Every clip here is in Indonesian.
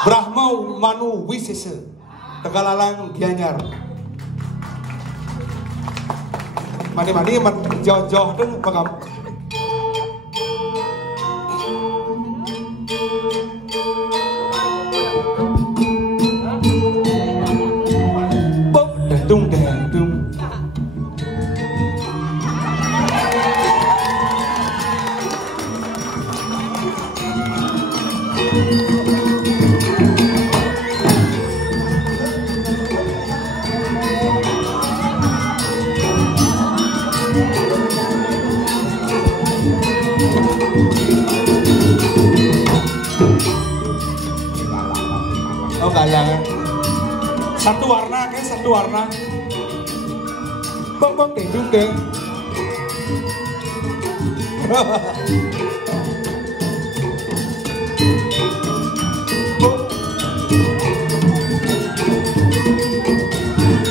Brahma Manu Wisesa Tegalalang Gianyar. Mani-mani jauh-jauh deng pagam. Bop dadung dadung. Oh galang. Satu warna kan, satu warna. Bang bang deng deng.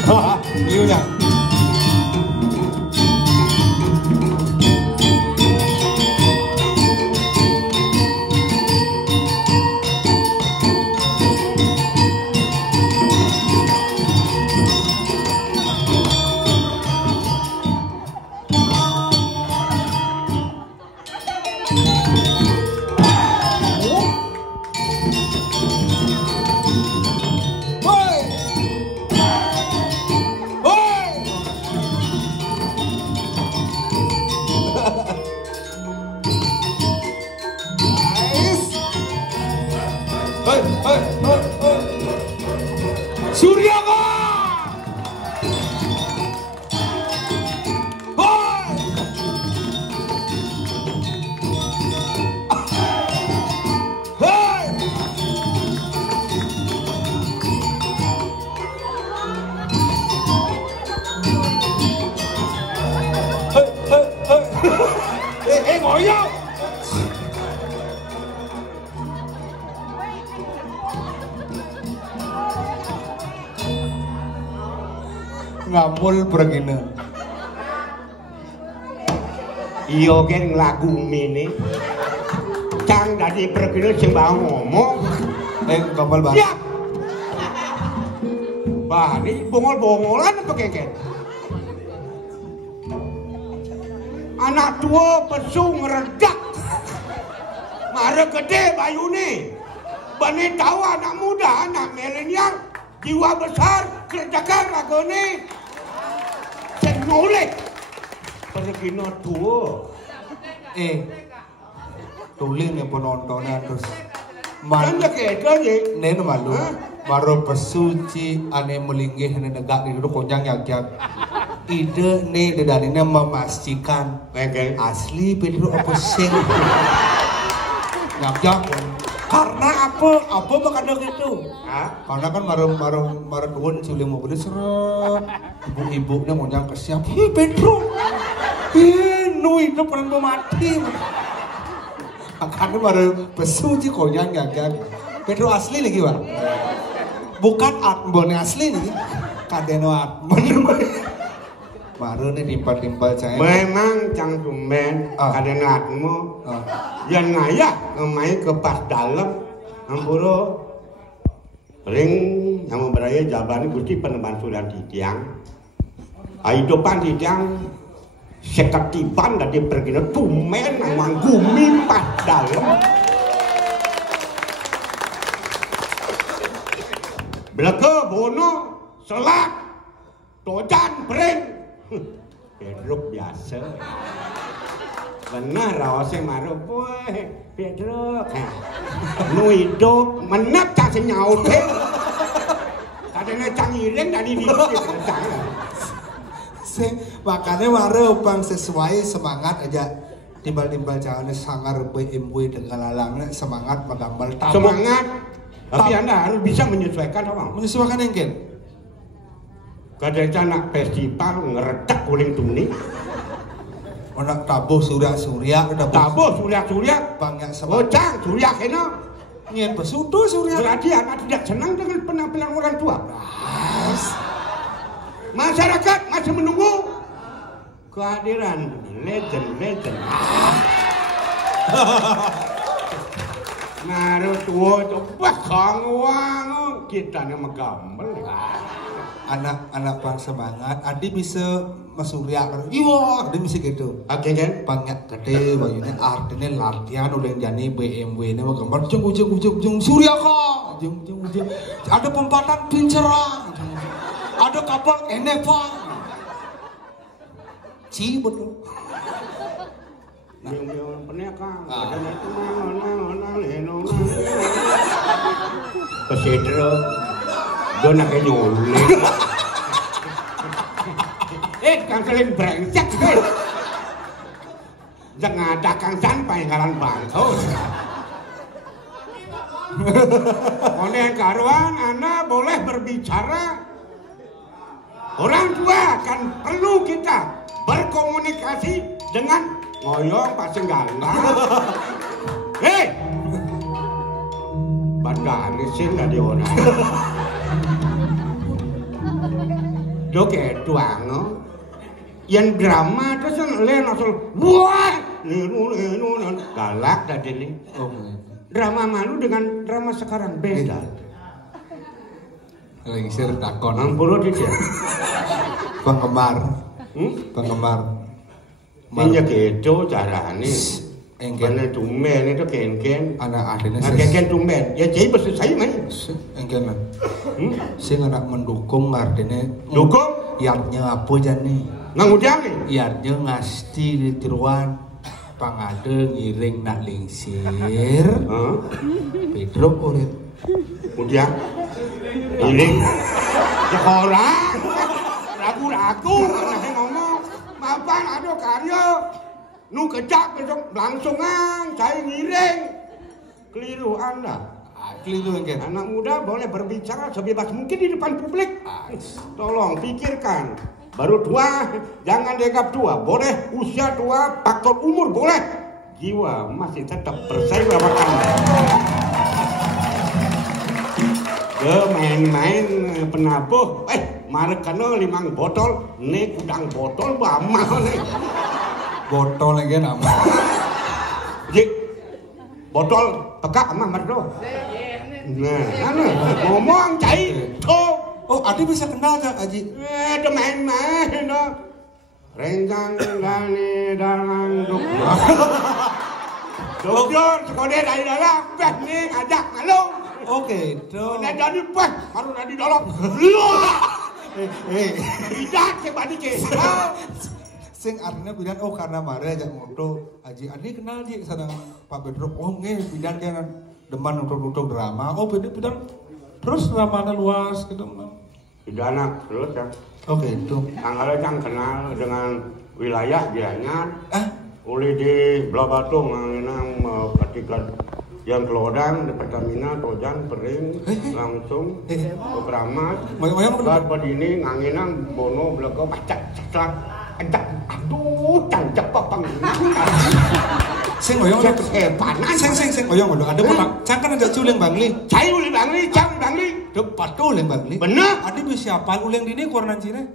Hahaha, liunya. Surya ka! Ngoyo! Ngamul pergina. Iya kan lagu mini. Cang dari pergina sing bawa ngomong. Kamal bang. Ya. Bah, ini bongol-bongolan apa kengken? Anak tua pesu ngeredak. Mara gede bayune. Bani tahu anak muda, anak milenial. Jiwa besar, kerjakan lagone. Senolek. Pergina tua. Tuling yang penontonnya terus. Kan kita ye. Neno malu. Maro pesuci ane melinggih ane negak di dulu konjang yak. Ide nih dedaninya memastikan asli Pedro apa sing. Yak. Karena apa makanya gitu? Karena kan marah duun suling mau beli seret. Ibu-ibunya mau nyang kesiap. Pedro. Nu itu pernah mau mati. Makanya marah pesuci konjang yak. Pedro asli lagi bang. Bukan Atmon asli nih. Kadeno Atmon. Baru nih timpal-timpal saya. Memang cang tumben kadenatmu. Yang ngaya ngemai ke pas dalam. Ampuro. Ring yang beraya jabani gusti peneban sudah titiang. Hidupan titiang. Seketiban dari pergi tumen memang gumi pas dalam. Belaka bono selak tojan pering. Pedro biasa. Benar rawasnya marah boy. Pedro. Nu hidup menap cak senyaut. Kadang cang iring dari diri. Makanya marah bang sesuai semangat aja. Timbal-timbal jangan sangar BMW dengan lalangnya semangat menggambar tabung. Semangat. Tapi Anda harus bisa menyesuaikan apa? Menyesuaikan yang ken? Kadang anak festival ngeredak kuling tuni. Anak tabuh surya-surya. Tabuh surya-surya. Bangnya sama. Ocang surya kena. Nyen besutu surya. Berarti anak tidak senang dengan penampilan orang tua. Masyarakat masih menunggu kehadiran legend. Naruh tua coba kangwang kita nih megambel. Anak-anak pang semangat, Adi bisa masurya kan? Iya, Adi bisa gitu. Oke kan? Panggak gede, bayunya artinya latihan udah jani BMW ini menggambar ujung surya kok, ujung. Ada pempatan pincerang, ada kapal enepang, betul. Miung penekang, adanya itu kesedro, do nak nyoleh. Kang saling brengsek deh. Jangan ada kang sampai ngaran bantu. Oleh karuan, Anda boleh berbicara. Orang tua kan perlu kita berkomunikasi dengan ngoyong Pak Senggala. Hei, bandar sih nggak diorang. Doke tuang, yang drama terus langsung wah, niru galak tadi nih. Drama malu dengan drama sekarang beda. Lagi sir takon. Ampun dia. Penggemar. Ini gitu caranya. Engken tumben itu ken. Anak adanya. Ken tumben. Ya jadi maksud saya main. Engken lah. Saya anak mendukung artinya. Dukung? Yarnya apa jani? Nang udang nih. Yarnya ngasti di tiruan. Pangade ngiring nak lingsir. Pedro urip. Udang. Ngiring. Sekolah. Ragu-ragu anaknya ngomong. Mapan ada karya. Nu kejak langsungan saya ngiring. Keliru Anda. Keliru kan? Anak muda boleh berbicara sebebas mungkin di depan publik. Tolong pikirkan. Baru tua, jangan dianggap tua. Boleh usia tua, faktor umur boleh. Jiwa masih tetap bersaing lawan Anda. Main-main penabuh. Marek kena 5 botol. Nih kudang botol bama nih. Botol lagi nama. Jik, botol pekak mah merdo. Nah, ngomong cai, tuh. Oh, Adi bisa kenal gak, Aji? Itu main-main dong. Renjang gani dalam dukun. Dukun, sekolah dari dalam, nih ngajak malu. Oke, tuh. Udah jadi pas, baru dari dalam. Tidak, sebadi ke. Sing artinya bidan karena marah ajak moto Aji Adi kenal Ji sadang Pak Pedro bidan dia deman untuk drama bidan terus dramanya luas gitu Pidana terus ya oke itu tanggalnya yang kenal dengan wilayah Gianyar uli di Blabatu mengenang petikan yang Kelodang di Pertamina Tojan Pering langsung ke Kramat buat ini nganginang bono belakang pacak ceklak aduh cancap papang sing oyong panas sing oyong ada potang cangkan ada culeng bangli cai uli bangli cang bangli depat tuh uleng bangli bener ada bisa apal uleng dini koran cine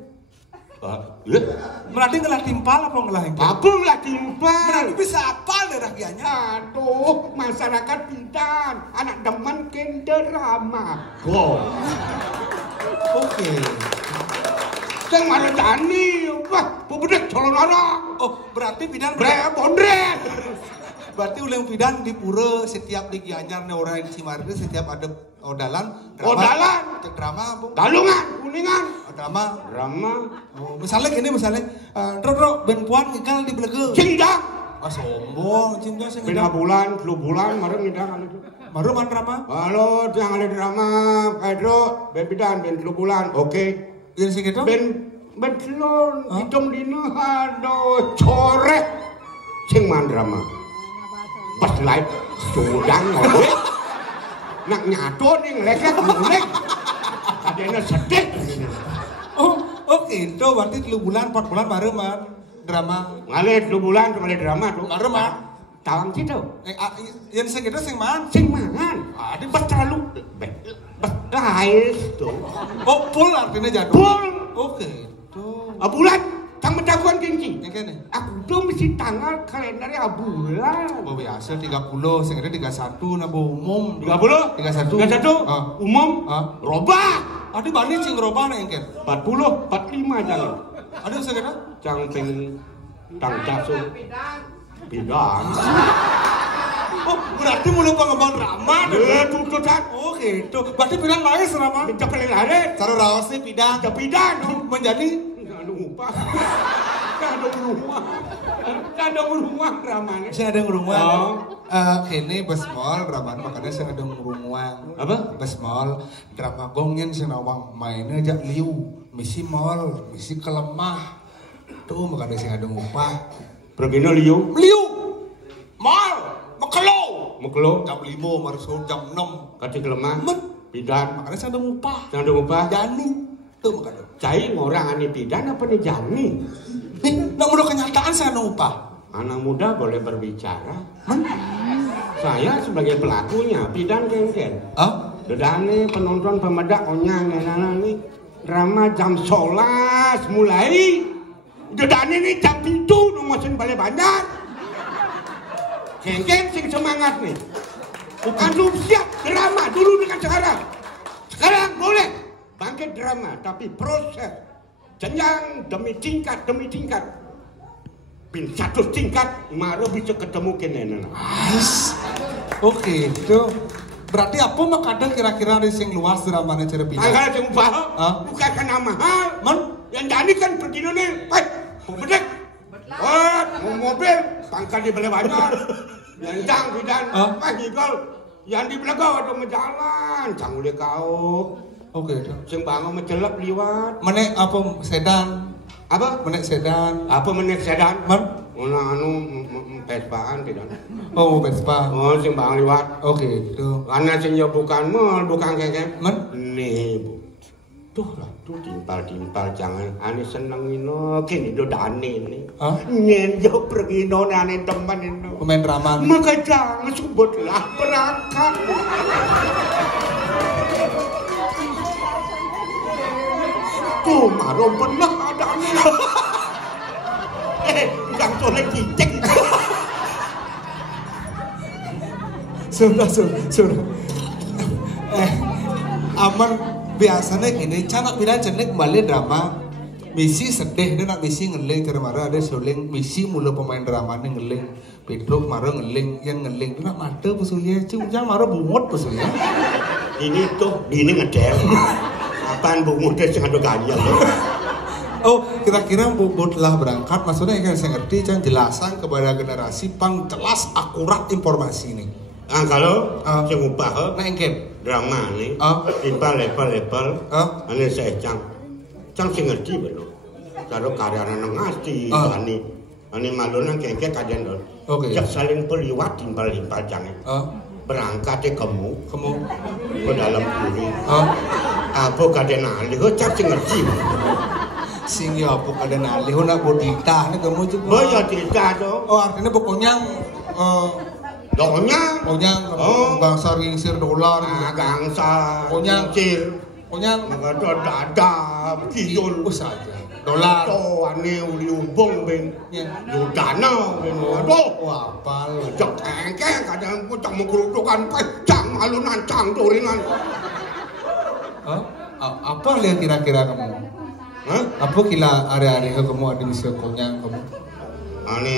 berarti ngelah timpal apa ngelah yang apa ngelah timpal berarti bisa apal daerah Gianyar aduh masyarakat Pintan anak demen kenderama oke yang mana tani, wah, pembedek calon orang. Oh, berarti bidan bondret. Berarti uleng bidan di pura setiap di Gianyar orang di Cimahi setiap ada odalan. Drama, galungan, kuningan. Drama. Oh, misalnya Dro, ben puan ngikal di belege. Cingdang. Sombong, cingdang sing bina bulan, 10 bulan, mareng ngidang itu. Maru man drama? Halo, yang ada drama, Pedro, ben bidan, ben 10 bulan, oke. Ini sih gitu? Ben telon, hitung dina, aduh, corek. Sing man drama. Pas live, sudang ngomong. Nak nyatu nih, ngelek. Kadena sedih. Oh, oke. Itu berarti 3 bulan, 4 bulan baru man drama. Ngalih 2 bulan, kembali drama tuh. Baru man. Tawang situ. Yang sing gitu sing man? Sing man. Ada pas terlalu. Guys tuh. Oh, full artinya jadul. Full. Oke, tuh. Bulan tang medang kelakuan gengsi. Yang kene. Aku tuh mesti tanggal kalendernya bulan. Oh biasa 30, sing gede 31 napa umum. 30? 31. Umum? Robah. Ade bani sing robah nek engken. 40, 45 jangan. Ada sing gede? Jangan tang casu. Bidang. Oh, berarti mulai pengembangan drama. Tututan. Oh gitu. Berarti pidang lain selama. Minta pelin lain. Cara raos sih pidang. Pidang. Menjadi. Ada upah. Ada rumah dramanya. Saya ada ngurungan. Kini besmol drama makanya saya ada ngurungan. Apa? Besmol drama gongnya sih nawang mainnya aja liu. Misi mall, misi kelemah. Tuh makanya saya ada ngupah. Perginya liu. Mall, Mekelo. Jam 5, marso jam 6. Kati kelemah. Pidan. Makanya saya ada ngupah. Saya ada ngupah. Jani. Tuh makanya. Cai orang ini pidan apa nih jani? Nah udah kenyataan saya ada ngupah. Anak muda boleh berbicara. Saya sebagai pelakunya, pidan kengken. Dedane penonton pemedak onyang nih drama jam 11 mulai. Dedane nih jam 7 nungguin balik bandar. Kengken sing semangat nih. Bukan belum siap drama dulu dengan sekarang. Sekarang boleh bangkit drama, tapi proses jenjang demi tingkat. Pin 1 tingkat, maru bisa ketemu kene. Oke, itu berarti apa makanya kira-kira ada yang luas dramanya cara pindah? Tanggal yang mahal, bukan karena mahal. Yang jadi kan pergi nih, mau bedek, mau mobil, pangkat di beli banyak. Yang jang bidan, higol, yang di belakang ada menjalan, cang boleh kau. Oke, sing bangun mencelap liwat. Menek apa sedan? Apa? Menek sedan. Apa menek sedan? Anu Vespaan tidak. Oh, Vespa. Oh, sing bang liwat. Oke, itu. Karena sing yo bukan mal, bukan keke. Nih, Bu. Tuh lah, tuh timpal jangan ane senengin no, kini do dane ini. Nyen yo pergi no ane teman ini. Pemain drama. Maka jangan sebutlah berangkat. Tuh, marom pernah ada ane. Yang tolek cicek. Sudah. Aman biasanya gini, canak bilang cenek balik drama. Misi sedih, dia nak misi ngeling cara marah ada soling misi mula pemain drama ni ngeling. Pedro marah ngeling, yang ngeling dia nak mata pesuya, cuma marah bungut pesuya. Ini tuh ini ngedel. Apaan bungutnya sih ada gaya. Oh, kira-kira telah berangkat, maksudnya yang saya ngerti, jangan jelasan kepada generasi pang jelas akurat informasi ini. Kalau saya ubah, nah engken drama nih, timpal level, ane saya cang sih ngerti belum? Kalau karyawan ngasih, ane malu nang kengke kajian dong. Oke. Saling perliwat timpal jangan. Berangkatnya kamu ke dalam puri. Apa kajian alih, cak sih ngerti. Sing ya apa ada nalih nak bodita ni kamu juga. Oh ya tidak dong. Oh artinya pokoknya Onyang bangsa ringsir dolar. Gangsa Onyang maka ada kiyul saja dolar. Oh ane uli ubong ben. Yudana ben. Aduh wapal. Jok engke kadang ku cang mengkerutukan pecang alunan cang turingan. Apa lihat kira-kira kamu? Apa kila area-area kamu ada bisa konyang kamu? Ane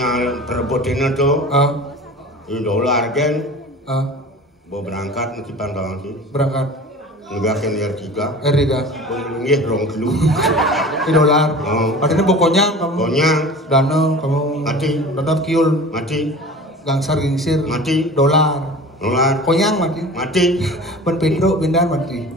perebutinnya tuh $1 kan mau berangkat nanti pandangan sih berangkat enggak kan R3 nggih rong kilo $1 artinya mau konyang kamu dana kamu mati tetap kiul mati gangsar gingsir mati dolar konyang mati pen Pedro pindah mati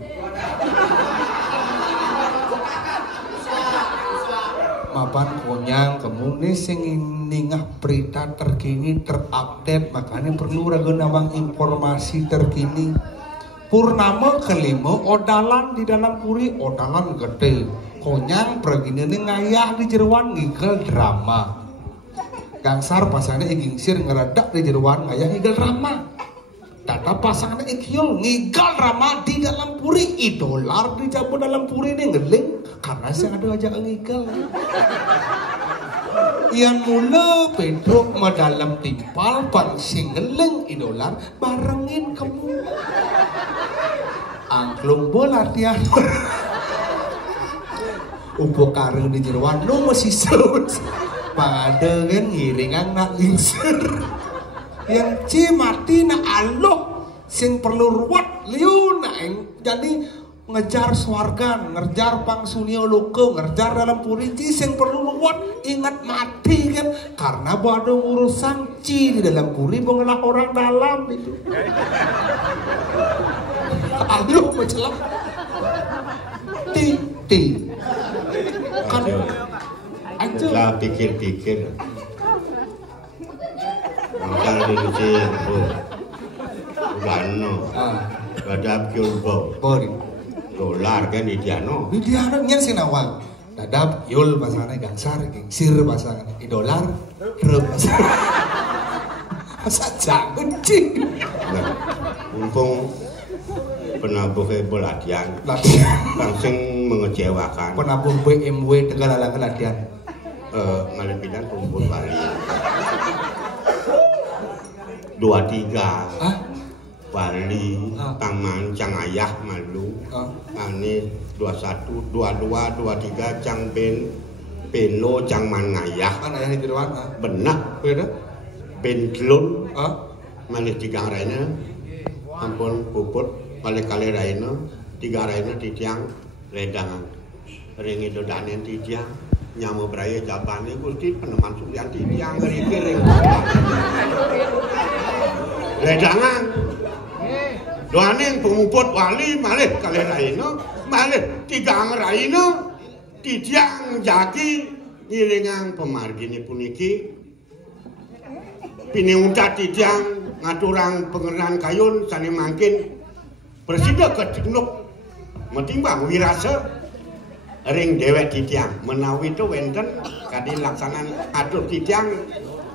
mapan konyang kamu nih sing ningah berita terkini terupdate makanya perlu ragu nawang informasi terkini. Purnama kelima odalan di dalam puri odalan gede konyang pergini nih ngayah di jeruan ngigel drama gangsar pasangannya gingsir ngeradak di jeruan ngayah ngigel drama data pasangannya ikiol ngigel drama di dalam puri $1 dijabu dalam puri ini ngeling karena saya ada aja ngigel Yang mula Pedro dalam timpal pan singeleng idolar barengin kamu. Angklung bola latihan. Upo kareng di jeruan lu masih seut. Pada kan ngiringan nak lingsir. Yang ci mati na Allah sing perlu ruwet liu naeng jadi ngejar swarga, ngejar pangsunio loke, ngejar dalam puriji sing perlu ruwet ingat mati kan karena ada urusan ci di dalam puri mengelah orang dalam itu. Aduh mencelam ti kan aja lah pikir-pikir kalau dulu sih Ugano gadap kyulbo dolar kan di Diano nyen sih nawang dadap yul bahasanya gangsar sir bahasanya dolar rep bahasa jangan cing mumpung penabuh latihan langsung mengecewakan penabuh BMW Tegalalang latihan Malepidan Rumput Bali 23 Bali Taman Cangayah Malu Ani 21 22 23 Cang Ben Peno Cang Mangayah mana yang itu doang benak beda Ben Klun Malih 3 raina ampun puput kali-kali raina 3 raina titiang redangan ring itu danen titiang nyamu beraya jabane Gusti peneman sulian titiang ngeri-ngeri redangan doanin pemuput wali malih kali raina malih 3 raina titiang jagi ngiringan pemargini puniki piniuntat titiang ngaturang pengeran kayun sani mangkin bersida ke jenuk metimbang wirasa ring dewek titiang menawi itu wenten kadi laksanan atur titiang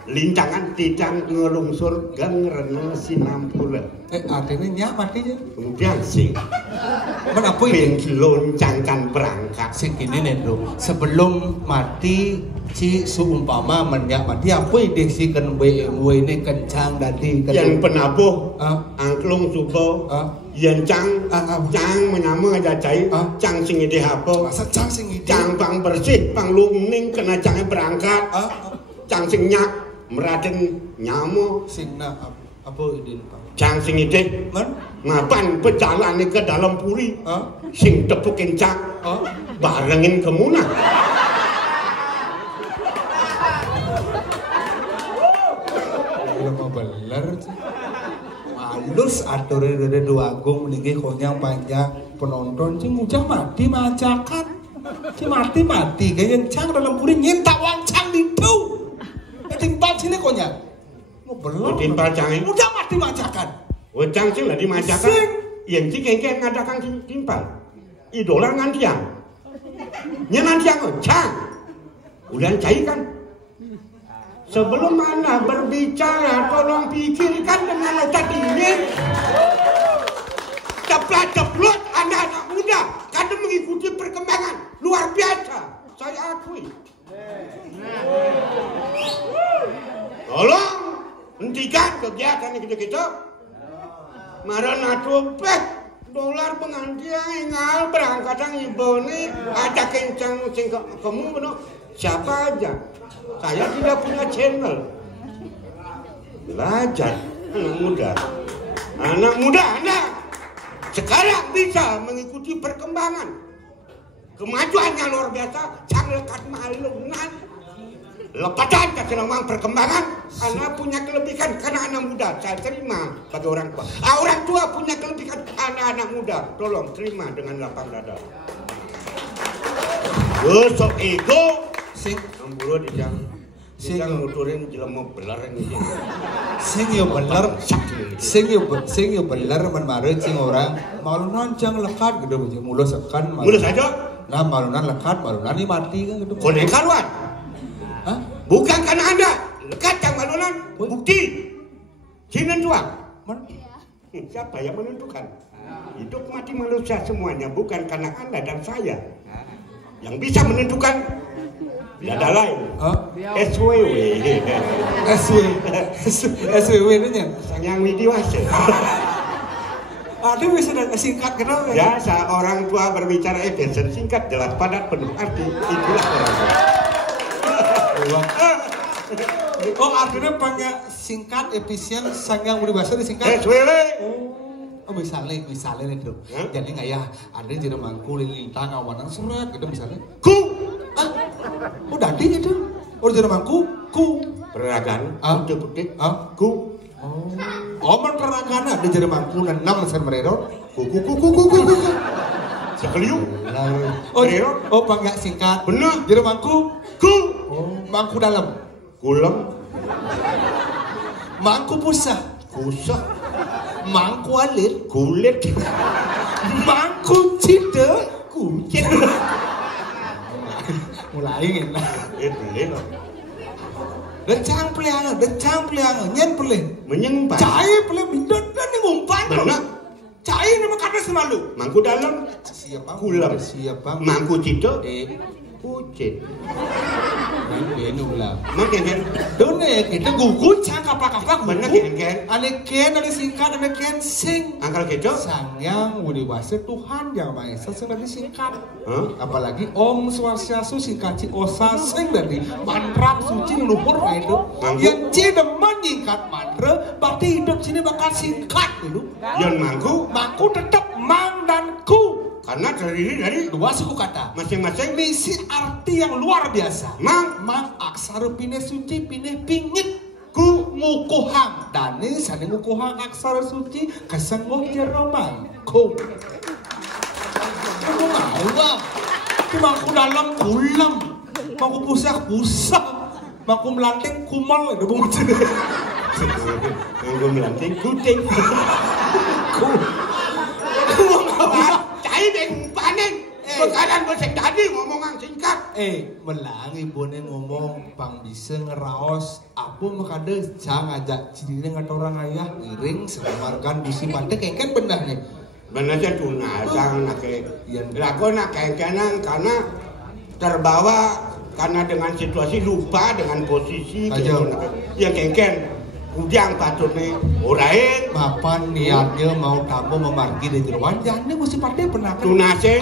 lintangan titiang ngelungsur gang rene sinampula artinya nyaman dia kemudian sing menapa ini loncangkan berangkat sing ini Nendo sebelum mati si seumpama menyak mati apa ide si kan BMW ini kencang tadi yang penabuh angklung subo yang cang menyama aja cai cang sing ide apa masa cang sing ide cang pang bersih pang lumning kena cangnya berangkat cang sing nyak meraden nyamu sing na apa ide cang sing ide mapan berjalan ke dalam puri sing tepuk kencang barengin kemuna mau beler halus atur dari dua agung lagi konyang panjang penonton sing ucap mati macakan si mati kayaknya cang dalam puri nyinta wancang itu timpal sini konyang mau beler timpal cangin udah mati macakan cang sing lah dimacakan yang si kengkeng ngadakan timpal idola ngantiang nyantiang cang udah cai kan sebelum Anda berbicara, tolong pikirkan dengan otak ini. Ceplok anak-anak muda, kadang mengikuti perkembangan luar biasa. Saya akui. Tolong hentikan kegiatan kita. Marana tupek dolar pengantian ingal berangkatan ibu ini ada kencang kamu benar siapa aja. Saya tidak punya channel. Belajar anak muda Anda sekarang bisa mengikuti perkembangan kemajuannya luar biasa. Jangan lekat malunan lepatan kesenangan perkembangan. Anda punya kelebihan karena anak muda, saya terima bagi orang tua. Orang tua punya kelebihan anak muda, tolong terima dengan lapang dada. Besok ego sing amburo di jam sing nuturin jelema beler ini sing yo beler men mareuh sing orang malunan jang lekat gitu mulus sekan mulus aja nah malunan lekat malunan ini mati kan gitu konek karuan bukan karena Anda lekat jang malunan bukti sini tuang siapa yang menentukan hidup mati manusia semuanya bukan karena Anda dan saya yang bisa menentukan Ya ada lain. SWW. SWW itu nya. Yang widiwase. Ada bisa singkat kenapa? Ya, seorang tua berbicara versi singkat, jelas, padat, penuh arti. Itulah orang tua. Oh, artinya panggil singkat, efisien, sangat berbahasa disingkat. SWW. Oh, misalnya itu. Jadi nggak ya, ada di rumahku lintang awanan surat gitu misalnya. Ku. Oh, dadi gitu. Oh, di rumahku ku. Peragaan. Putih. Ku. Oh, man peragaan ada di rumahku 6 sen merero. Ku. Sekeliu. Oh, panggil singkat. Bener. Di rumahku Ku. Oh, mangku dalam. Kulem. Mangku pusah. Kusah. Mangku alit. Kulit. Mangku cide. Kucing. Mulai gitu. Beli lah. Decang pelianga, nyen pelih. Menyempat. Cai pelih bidot dan ngumpan. Benar. Cai nama kata semalu. Mangku dalam. Siap bang. Kulem. Siap bang. Mangku cito. Kucing. Ini ulah. Makin kan? Done kita gugut sang kapak-kapak Bener gugut. kan? Ane ken ada singkat, ane ken sing. Angkal gitu? Sang yang dewasa Tuhan yang Maha Esa sing dari singkat. Huh? Apalagi Om Swastiastu singkaci osa sing dari mantra suci leluhur itu. Yang cideman nyingkat mantra, berarti hidup sini bakal singkat dulu. Yang mangku? Mangku tetap mang dan ku. Karena terdiri dari Dua suku kata. masing-masing Misi arti yang luar biasa. Mang. Aksara pine suci pine pingit ku ngukuhang. Dani sani ngukuhang aksara suci kesenguh jero mangku. Aku mau bang. Di mangku dalam kulam. Mangku pusat. Mangku melanting kumal. Itu bung cene. Mangku melanting kuting. Cai deng panen. Bekalan bersek tadi ngomongan singkat. Melang ibune ngomong pang bisa ngeraos apa makade jangan ngajak ciri ngata orang ayah ngiring selamarkan bisi pantai kengken benar nih. Benar sih tuna sang nake. Lagu nak kengkenan karena terbawa karena dengan situasi lupa dengan posisi. Yang kengken. Ujang patutnya orain mapan niatnya mau tamu memargi di jeruan jangan mesti pandai pernah tunase